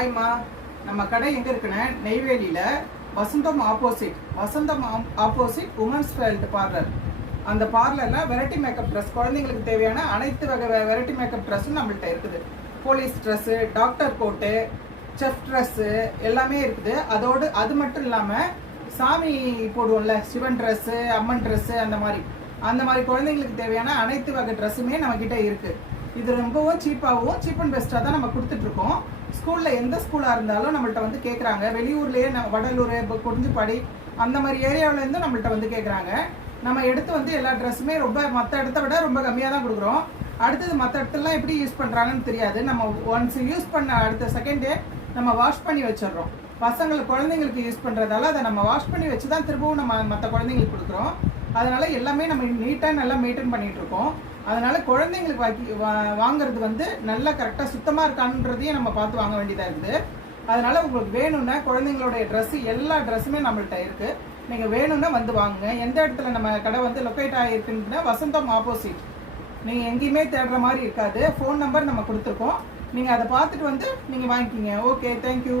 ஹாய்மா, நம்ம கடை எங்க இருக்குன்னா நெய்வேலியில வசந்தம் ஆப்போசிட் உமன்ஸ் வேர்ல்டு பார்லர். அந்த பார்லர்ல வெரைட்டி மேக்கப் ட்ரெஸ், குழந்தைங்களுக்கு தேவையான அனைத்து வகை வெரைட்டி மேக்கப் ட்ரெஸ்ஸும் நம்மள்ட்ட இருக்குது. போலீஸ் ட்ரெஸ்ஸு, டாக்டர் கோட்டு, செஃப் ட்ரெஸ்ஸு எல்லாமே இருக்குது. அது மட்டும் இல்லாமல் சாமி போடுவோம்ல, சிவன் ட்ரெஸ்ஸு, அம்மன் ட்ரெஸ்ஸு, அந்த மாதிரி குழந்தைங்களுக்கு தேவையான அனைத்து வகை ட்ரெஸ்ஸுமே நம்மக்கிட்ட இருக்குது. இது ரொம்பவும் சீப்பாகவும் சீப் அண்ட் பெஸ்ட்டாக தான் நம்ம கொடுத்துட்ருக்கோம். ஸ்கூலில் எந்த ஸ்கூலாக இருந்தாலும் நம்மள்ட்ட வந்து கேட்குறாங்க. வெளியூர்லேயே வடலூர், குறிஞ்சிப்பாடி அந்த மாதிரி ஏரியாவிலேருந்து நம்மள்ட்ட வந்து கேட்குறாங்க. நம்ம எடுத்து வந்து எல்லா ட்ரெஸ்ஸுமே மற்ற இடத்த விட ரொம்ப கம்மியாக தான் கொடுக்குறோம். அடுத்தது மற்ற இடத்துலலாம் எப்படி யூஸ் பண்ணுறாங்கன்னு தெரியாது. நம்ம ஒன்ஸ் யூஸ் பண்ண அடுத்த செகண்டே நம்ம வாஷ் பண்ணி வச்சிடுறோம். குழந்தைங்களுக்கு யூஸ் பண்ணுறதால அதை நம்ம வாஷ் பண்ணி வச்சு தான் திரும்பவும் நம்ம மற்ற குழந்தைங்களுக்கு கொடுக்குறோம். அதனால எல்லாமே நம்ம நீட்டாக நல்லா மெயின்டைன் பண்ணிகிட்டு இருக்கோம். அதனால குழந்தைங்களுக்கு வாங்குறது வந்து நல்லா கரெக்டாக சுத்தமாக இருக்கான்றதையும் நம்ம பார்த்து வாங்க வேண்டியதாக இருக்குது. அதனால உங்களுக்கு வேணும்னா குழந்தைங்களுடைய ட்ரெஸ்ஸு எல்லா ட்ரெஸ்ஸுமே நம்மள்கிட்ட இருக்குது. நீங்கள் வேணும்னா வந்து வாங்குங்க. எந்த இடத்துல நம்ம கடை வந்து லொக்கேட் ஆகிருக்குன்னா வசந்தம் ஆப்போசிட். நீங்கள் எங்கேயுமே தேடுற மாதிரி இருக்காது. ஃபோன் நம்பர் நம்ம கொடுத்துருக்கோம். நீங்கள் அதை பார்த்துட்டு வந்து நீங்கள் வாங்கிக்கிங்க. Okay, thank you.